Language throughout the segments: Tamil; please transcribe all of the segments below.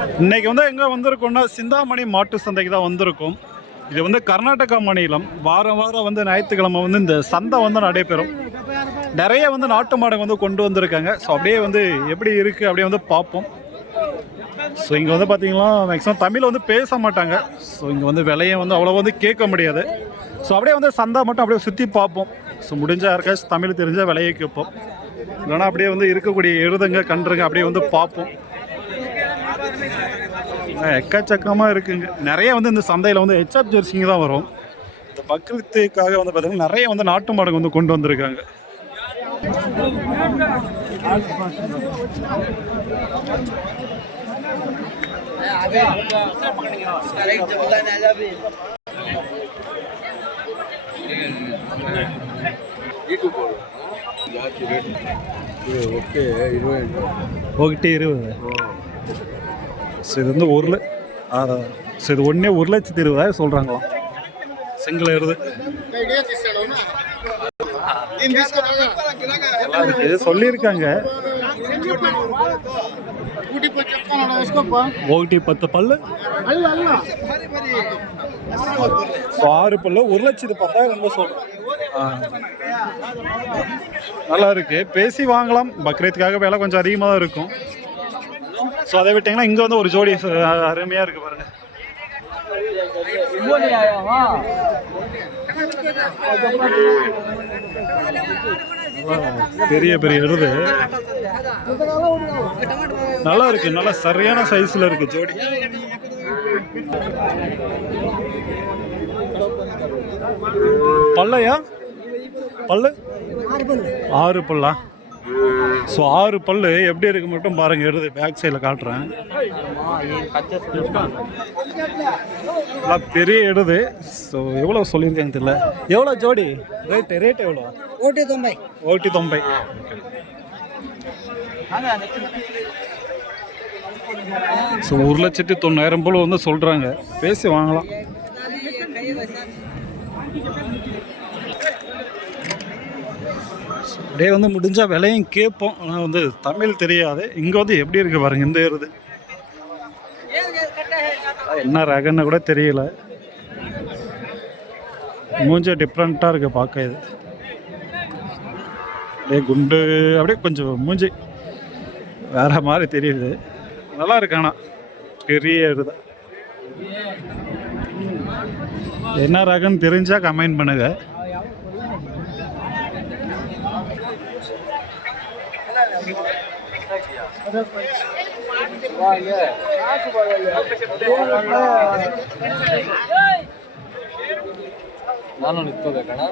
இன்னைக்கு வந்து எங்கே வந்திருக்கோம்னா சிந்தாமணி மாட்டு சந்தைக்கு தான் வந்திருக்கோம். இது வந்து கர்நாடகா மாநிலம். வாரம் வாரம் வந்து ஞாயிற்றுக்கிழமை வந்து இந்த சந்தை வந்து நடைபெறும். நிறைய வந்து நாட்டு மாடுங்க வந்து கொண்டு வந்திருக்காங்க. ஸோ அப்படியே வந்து எப்படி இருக்குது அப்படியே வந்து பார்ப்போம். ஸோ இங்கே வந்து பார்த்தீங்கன்னா மேக்ஸிமம் தமிழ் வந்து பேச மாட்டாங்க. ஸோ இங்கே வந்து விலையை வந்து அவ்வளோ வந்து கேட்க முடியாது. ஸோ அப்படியே வந்து சந்தை மட்டும் அப்படியே சுற்றி பார்ப்போம். ஸோ முடிஞ்ச யாருக்காச்சும் தமிழ் தெரிஞ்சால் விலையை கேட்போம். இல்லைன்னா அப்படியே வந்து இருக்கக்கூடிய எழுதுங்க கன்றுங்க அப்படியே வந்து பார்ப்போம். எக்கச்சக்கமாக இருக்குங்க நிறைய வந்து இந்த சந்தையில் வந்து ஹெச்அப் ஜெர்சிங்க தான் வரும் இந்த பக்ரீத்துக்காக வந்து பார்த்தீங்கன்னா நிறைய வந்து நாட்டு மாடுங்க வந்து கொண்டு வந்திருக்காங்க ఓకే ఇరవై ఒకటి இருபது ஸோ இது வந்து ஒரு ல- ஆ, ஸோ இது ஒன்றே ஒரு லட்சத்தி இருபதாயிரம் சொல்கிறாங்களாம் சிங்கிள் எருது இது சொல்லியிருக்காங்க ఒకటి பத்து பல்லு ஸோ ஆறு பல்லு ஒரு லட்சத்து பத்தாயிரம் ரொம்ப சொல்கிறேன் நல்லா இருக்கு பேசி வாங்கலாம் பக்ரீத்துக்காக விலை கொஞ்சம் அதிகமாக தான் இருக்கும் ஸோ அதை விட்டிங்கன்னா இங்கே வந்து ஒரு ஜோடி அருமையாக இருக்கு பாருங்க. பெரிய பெரிய எருது நல்லா இருக்கு நல்லா சரியான சைஸ்ல இருக்கு ஜோடி. பல்லையா? பல்லு? ஆறு பல்லா. ஸோ ஆறு பல் எப்படி இருக்கு மட்டும் பாருங்கள் எடுத்து பேக் சைடில் காட்டுறேன். பெரிய எடுது. ஸோ எவ்வளோ சொல்லியிருக்காங்க தெரியல. எவ்வளோ ஜோடி? ரேட்டு ரேட் எவ்வளோ ஓட்டி தொம்பை. ஓட்டி தொம்பை. ஸோ ஒரு லட்சத்தி தொண்ணாயிரம் போல் வந்து சொல்கிறாங்க பேசி வாங்கலாம். அப்படியே வந்து முடிஞ்சால் விலையும் கேட்போம். ஆனால் வந்து தமிழ் தெரியாது. இங்கே வந்து எப்படி இருக்குது பாருங்க இந்த இருது என்ன ரகன்னு கூட தெரியல. மூஞ்சி டிஃப்ரெண்ட்டாக இருக்குது பார்க்க இது. அப்படியே குண்டு அப்படியே கொஞ்சம் மூஞ்சி வேற மாதிரி தெரியுது. நல்லா இருக்கு ஆனால் பெரிய இதுதான் என்ன ரகன்னு தெரிஞ்சால் கமெண்ட் பண்ணுங்கள் ನಾನು ನಿಂತ್ಕೋಬೇಕಣ್ಣ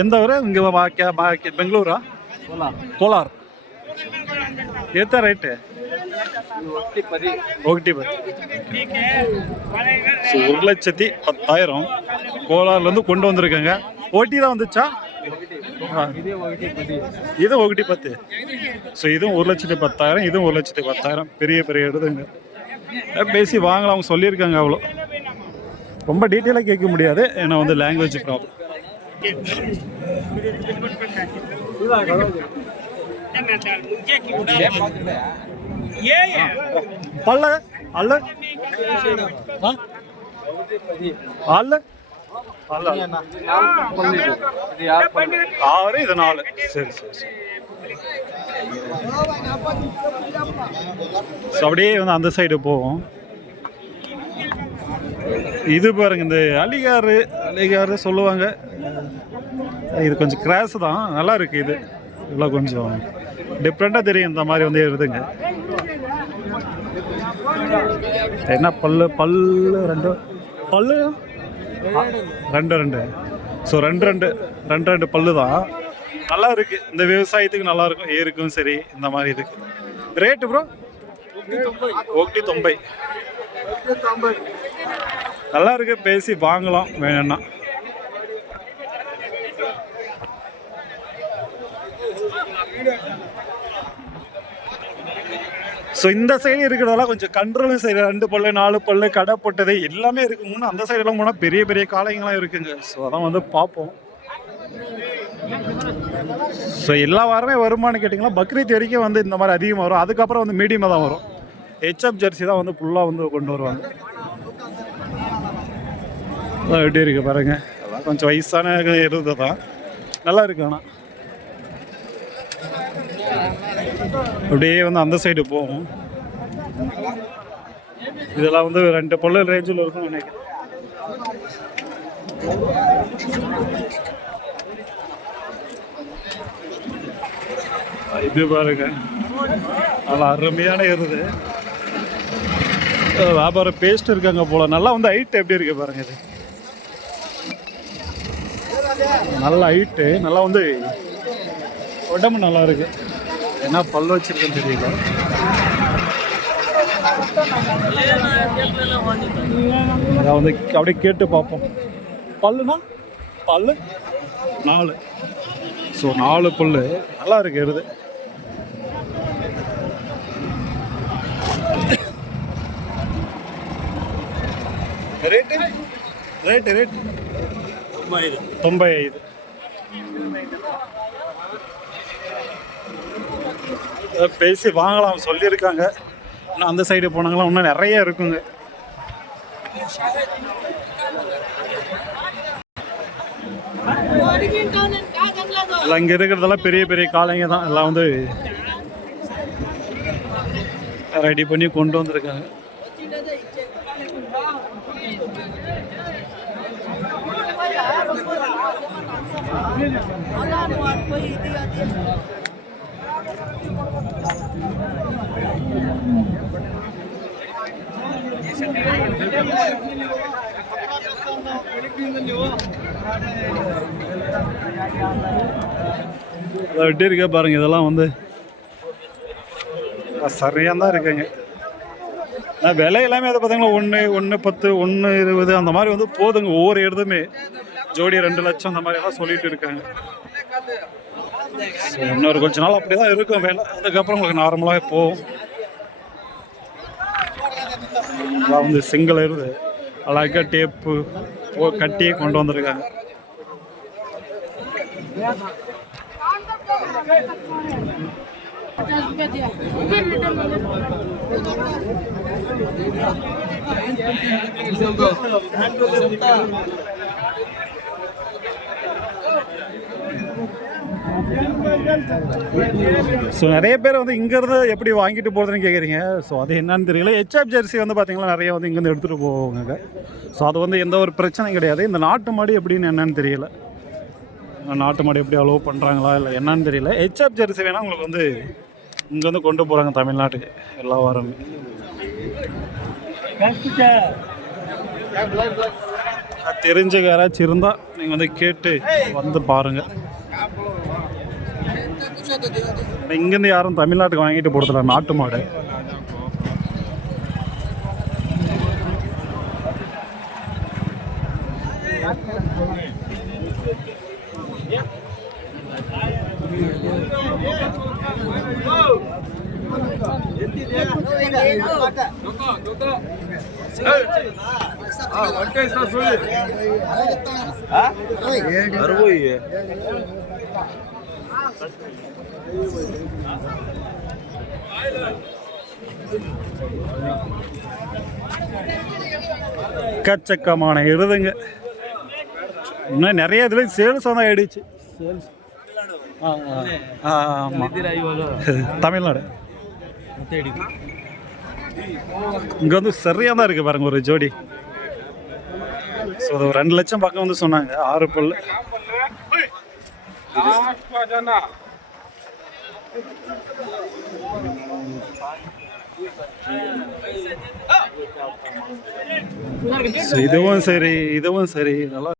எந்த ஊர் இங்கே பெங்களூரா ಕೋಲಾರ ಏತ ರೇಟ್ ಒಟ್ಟಿ ಪದಿ ఒకటి పది ஸோ ஒரு லட்சத்தி பத்தாயிரம் கோலார்லேருந்து கொண்டு வந்திருக்காங்க ஓட்டி தான் வந்துச்சா ஆ. ಇದೇ ಒಟ್ಟಿ ಪದಿ இது ஒகட்டி பத்து. ஸோ இதுவும் ஒரு லட்சத்தி பத்தாயிரம் இதுவும் ஒரு லட்சத்தி பத்தாயிரம். பெரிய பெரிய இடதுங்க பேசி வாங்கலாம் அவங்க சொல்லியிருக்காங்க அவ்வளோ. ரொம்ப டீட்டெயிலாக கேட்க முடியாது. ஏன்னா வந்து லாங்குவேஜ் ப்ராப்ளம் பல்ல அல்ல. அல்ல. ஆறு இது நாலு. சரி சரி சரி. ஸோ அப்படியே வந்து அந்த சைடு போவோம். இது பாருங்க இந்த அலிகாரு அலிகாரு சொல்லுவாங்க. இது கொஞ்சம் கிராஸ் தான். நல்லா இருக்கு இது. இவ்வளோ கொஞ்சம் டிஃப்ரெண்ட்டாக தெரியும் இந்த மாதிரி வந்து எழுதுங்க. என்ன பல்லு பல்லு ரெண்டு பல்லு? ரெண்டு ரெண்டு. ஸோ ரெண்டு ரெண்டு. ரெண்டு ரெண்டு பல்லு தான் நல்லா இருக்கு. இந்த விவசாயத்துக்கு நல்லா இருக்கும். ஏருக்கும் சரி இந்த மாதிரி இதுக்கு ரேட்டு ப்ரோ ஒட்டி தொம்பை. நல்லா இருக்கு. பேசி வாங்கலாம் வேணும்னா. ஸோ இந்த சைடு இருக்கிறதெல்லாம் கொஞ்சம் கண்ட்ரோலும் சரி ரெண்டு பல்லு நாலு பல்லு கடை போட்டது எல்லாமே இருக்கு. மூணு அந்த சைடெல்லாம் போனால் பெரிய பெரிய காளைங்களாம் இருக்குங்க. ஸோ அதான் வந்து பார்ப்போம். ஸோ எல்லா வாரமே வருமானு கேட்டிங்கன்னா பக்ரீத் வரைக்கும் வந்து இந்த மாதிரி அதிகமாக வரும். அதுக்கப்புறம் வந்து மீடியமாக தான் வரும். ஹெச்எப் ஜெர்சி தான் வந்து ஃபுல்லாக வந்து கொண்டு வருவாங்க. அதான் எப்படி இருக்குது பாருங்கள் அதான் கொஞ்சம் வயசான இருந்தது தான். நல்லா இருக்கு ஆனால் அப்படியே வந்து அந்த சைடு போகும். இதெல்லாம் வந்து ரெண்டு பொருள் ரேஞ்சில் இருக்கும் நினைக்கிறேன். இது பாருங்க. நல்லா அருமையான இருது வியாபாரம் பேஸ்ட் இருக்காங்க போல. நல்லா வந்து ஹைட் எப்படி இருக்கு பாருங்க இது. நல்ல ஹைட்டு நல்லா வந்து உடம்பு நல்லா இருக்கு. என்ன பல்லு வச்சிருக்கேன்னு தெரியல. வந்து அப்படியே கேட்டு பார்ப்போம். பல்லுனா? பல்லு? நாலு. ஸோ நாலு பல்லு. நல்லா இருக்கு எருது. ரேட்டு ரேட்டு ரேட்டு తొంభై ఐదు பேசி வாங்கலாம் சொல்லியிருக்காங்க. இன்னும் அந்த சைடு போனாங்களா இன்னும் நிறைய இருக்குங்க. எல்லாம் இங்கே இருக்கிறதெல்லாம் பெரிய பெரிய காளைங்க தான். எல்லாம் வந்து ரெடி பண்ணி கொண்டு வந்திருக்காங்க. அதை எப்படி இருக்க பாருங்க இதெல்லாம் வந்து சரியாக தான் இருக்குங்க. விலை எல்லாமே அதை பார்த்தீங்கன்னா ஒன்று ஒன்று பத்து ஒன்று இருபது அந்த மாதிரி வந்து போதுங்க ஒவ்வொரு இடத்துமே. ஜோடி ரெண்டு லட்சம் அந்த மாதிரி எல்லாம் சொல்லிட்டு இருக்காங்க. இன்னொரு கொஞ்ச நாள் அப்படி தான் இருக்கும். வேலை அதுக்கப்புறம் உங்களுக்கு நார்மலாக போகும். நல்லா வந்து சிங்கிள் இருது அழகாக டேப்பு போ கட்டியே கொண்டு வந்திருக்காங்க. ஸோ நிறைய பேர் வந்து இங்கேருந்து எப்படி வாங்கிட்டு போகிறதுன்னு கேட்குறீங்க ஸோ அது என்னன்னு தெரியல. ஹெச்எஃப் ஜெர்சி வந்து பார்த்தீங்கன்னா நிறைய வந்து இங்கேருந்து எடுத்துகிட்டு போவாங்க ஸோ அது வந்து எந்த ஒரு பிரச்சனையும் கிடையாது. இந்த நாட்டு மாடு எப்படின்னு என்னன்னு தெரியல. நாட்டு மாடு எப்படி அலோவ் பண்ணுறாங்களா இல்லை என்னன்னு தெரியல. ஹெச்எஃப் ஜெர்சி வேணால் உங்களுக்கு வந்து இங்கேருந்து கொண்டு போகிறாங்க தமிழ்நாட்டுக்கு எல்லா வாரமே தெரிஞ்ச யாராச்சும் இருந்தால் நீங்கள் வந்து கேட்டு வந்து பாருங்கள் இங்கேருந்து யாரும் தமிழ்நாட்டுக்கு வாங்கிட்டு போகிறதில்ல நாட்டு மாடு. எக்கச்சக்கமான இருதுங்க இன்னும் நிறைய இதில் சேல்ஸ் வந்து ஆயிடுச்சு. சேல்ஸ் ஆமாம் தமிழ்நாடு. இங்கே வந்து சரியாக தான் இருக்குது பாருங்க ஒரு ஜோடி. ஸோ அது ஒரு ரெண்டு லட்சம் பக்கம் வந்து சொன்னாங்க. ஆறு பல்லு ஸோ இதுவும் சரி இதுவும் சரி நல்லா